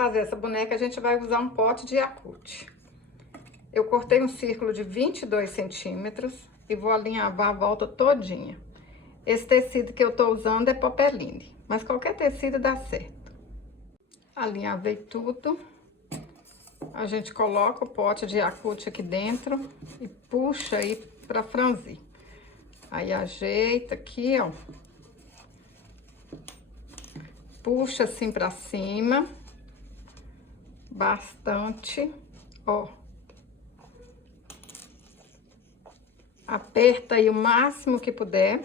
Para fazer essa boneca, a gente vai usar um pote de Yakult. Eu cortei um círculo de 22 centímetros e vou alinhavar a volta todinha. Esse tecido que eu tô usando é popeline, mas qualquer tecido dá certo. Alinhavei tudo. A gente coloca o pote de Yakult aqui dentro e puxa aí pra franzir. Aí ajeita aqui, ó. Puxa assim pra cima. Bastante, ó. Aperta aí o máximo que puder.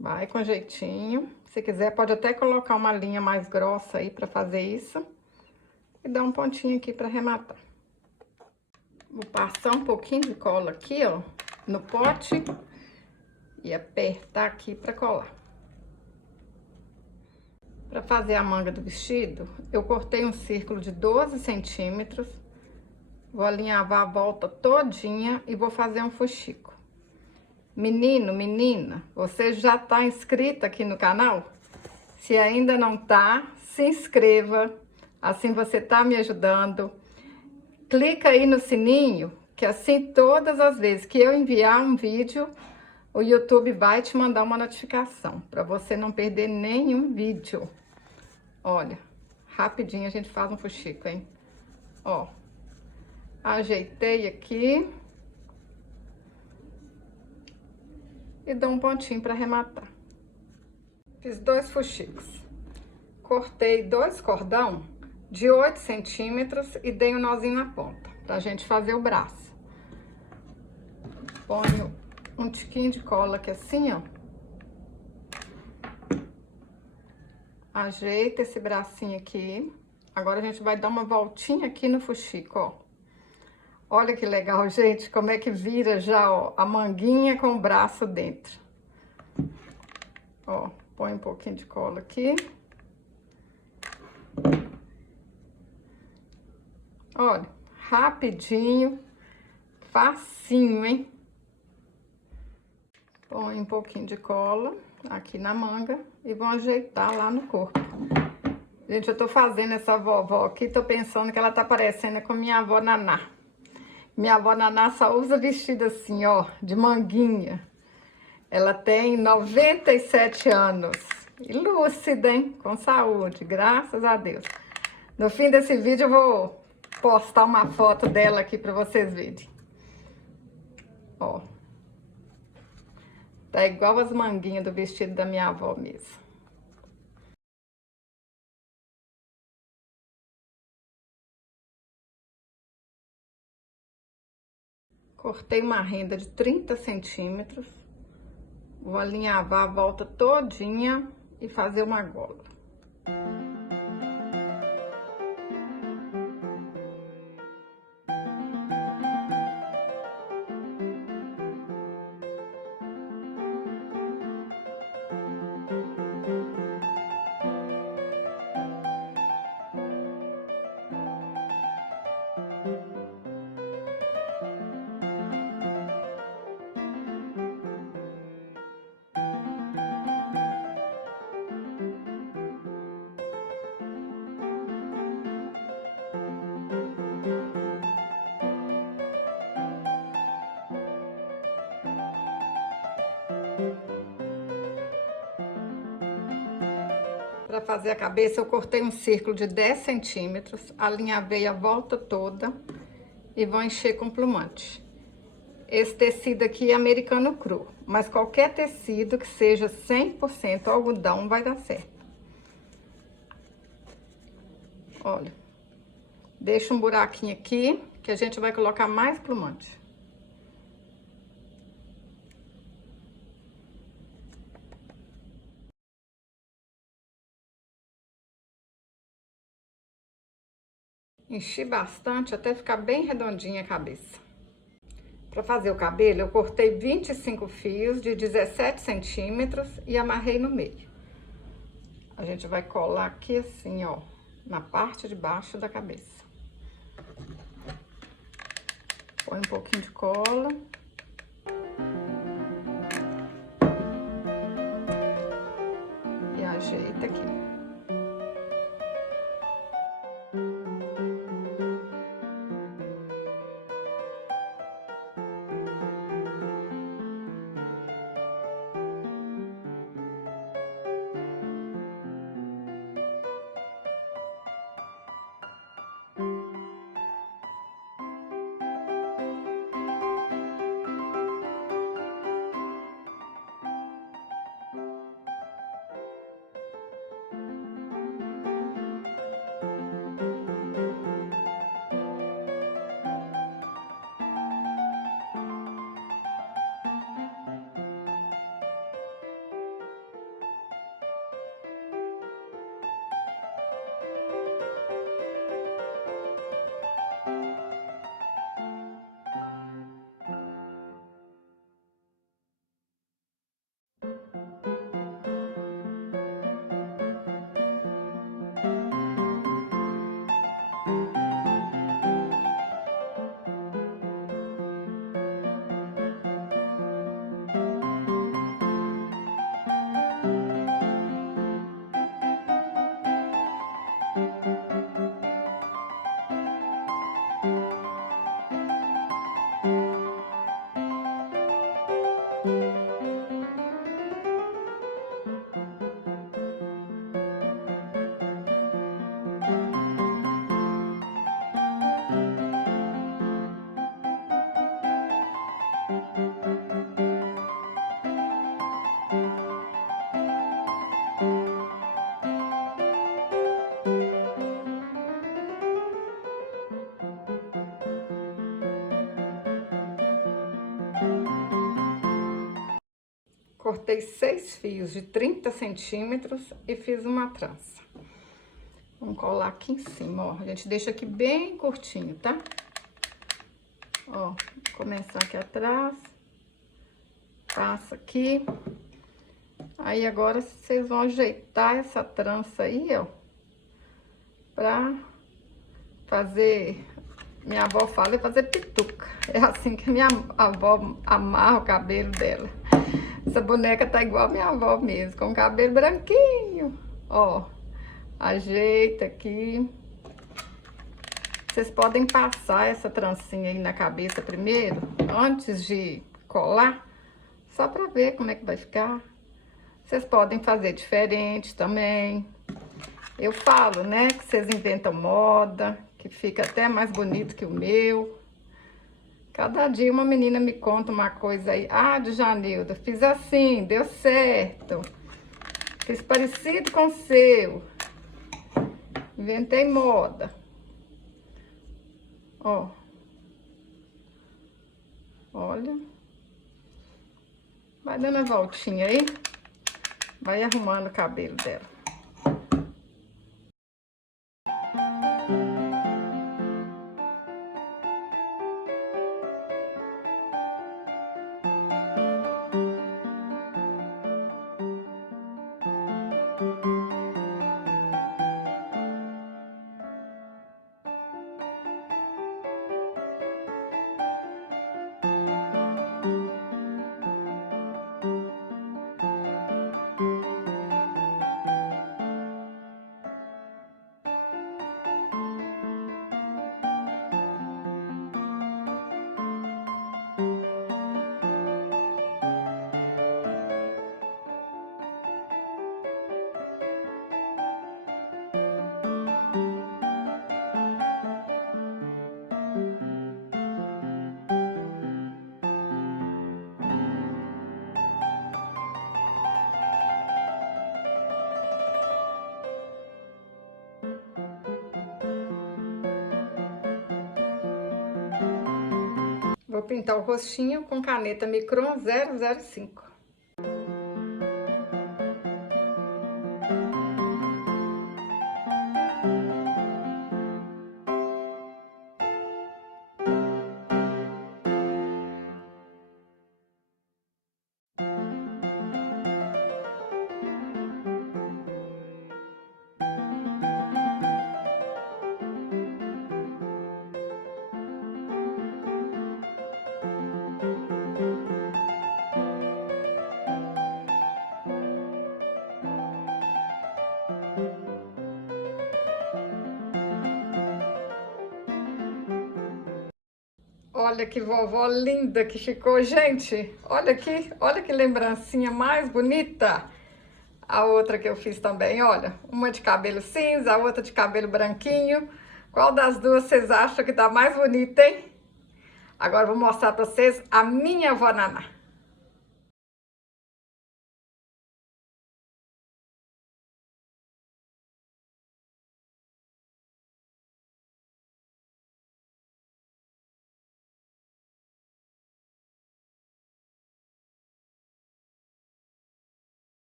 Vai com jeitinho. Se quiser, pode até colocar uma linha mais grossa aí pra fazer isso. E dar um pontinho aqui pra arrematar. Vou passar um pouquinho de cola aqui, ó, no pote. E apertar aqui pra colar. Pra fazer a manga do vestido, eu cortei um círculo de 12 centímetros. Vou alinhavar a volta todinha e vou fazer um fuxico. Menino, menina, você já tá inscrito aqui no canal? Se ainda não tá, se inscreva, assim você tá me ajudando. Clica aí no sininho, que assim todas as vezes que eu enviar um vídeo, o YouTube vai te mandar uma notificação, para você não perder nenhum vídeo. Olha, rapidinho a gente faz um fuxico, hein? Ó, ajeitei aqui. E dou um pontinho para arrematar. Fiz 2 fuxicos. Cortei 2 cordão de 8 centímetros e dei um nozinho na ponta, pra gente fazer o braço. Ponho um tiquinho de cola aqui assim, ó. Ajeita esse bracinho aqui. Agora a gente vai dar uma voltinha aqui no fuxico, ó. Olha que legal, gente, como é que vira já, ó, a manguinha com o braço dentro. Ó, põe um pouquinho de cola aqui. Olha, rapidinho, facinho, hein? Põe um pouquinho de cola aqui na manga e vou ajeitar lá no corpo. Gente, eu tô fazendo essa vovó aqui, tô pensando que ela tá parecendo com minha avó Naná. Minha avó Naná só usa vestido assim, ó, de manguinha. Ela tem 97 anos. E lúcida, hein? Com saúde, graças a Deus. No fim desse vídeo eu vou postar uma foto dela aqui pra vocês verem. Ó. Tá igual as manguinhas do vestido da minha avó mesmo. Cortei uma renda de 30 centímetros. Vou alinhavar a volta todinha e fazer uma gola. Para fazer a cabeça, eu cortei um círculo de 10 centímetros, alinhavei a volta toda e vou encher com plumante. Esse tecido aqui é americano cru, mas qualquer tecido que seja 100% algodão vai dar certo. Olha, deixa um buraquinho aqui, que a gente vai colocar mais plumante. Enchi bastante até ficar bem redondinha a cabeça. Para fazer o cabelo, eu cortei 25 fios de 17 centímetros e amarrei no meio. A gente vai colar aqui assim, ó, na parte de baixo da cabeça. Põe um pouquinho de cola. E ajeita aqui. cortei 6 fios de 30 centímetros e fiz uma trança. Vamos colar aqui em cima, ó. A gente deixa aqui bem curtinho, tá? Ó, começar aqui atrás. Passa aqui. Aí, agora, vocês vão ajeitar essa trança aí, ó. Pra fazer... Minha avó fala fazer pituca. É assim que minha avó amarra o cabelo dela. Essa boneca tá igual a minha avó mesmo, com o cabelo branquinho. Ó, ajeita aqui. Vocês podem passar essa trancinha aí na cabeça primeiro, antes de colar, só pra ver como é que vai ficar. Vocês podem fazer diferente também. Eu falo, né, que vocês inventam moda, que fica até mais bonito que o meu. Cada dia uma menina me conta uma coisa aí. Ah, Djanilda, fiz assim, deu certo. Fiz parecido com o seu. Inventei moda. Ó. Olha. Vai dando a voltinha aí. Vai arrumando o cabelo dela. Vou pintar o rostinho com caneta Micron 005. Olha que vovó linda que ficou, gente. Olha aqui, olha que lembrancinha mais bonita. A outra que eu fiz também, olha. Uma de cabelo cinza, a outra de cabelo branquinho. Qual das duas vocês acham que tá mais bonita, hein? Agora eu vou mostrar pra vocês a minha avó Naná.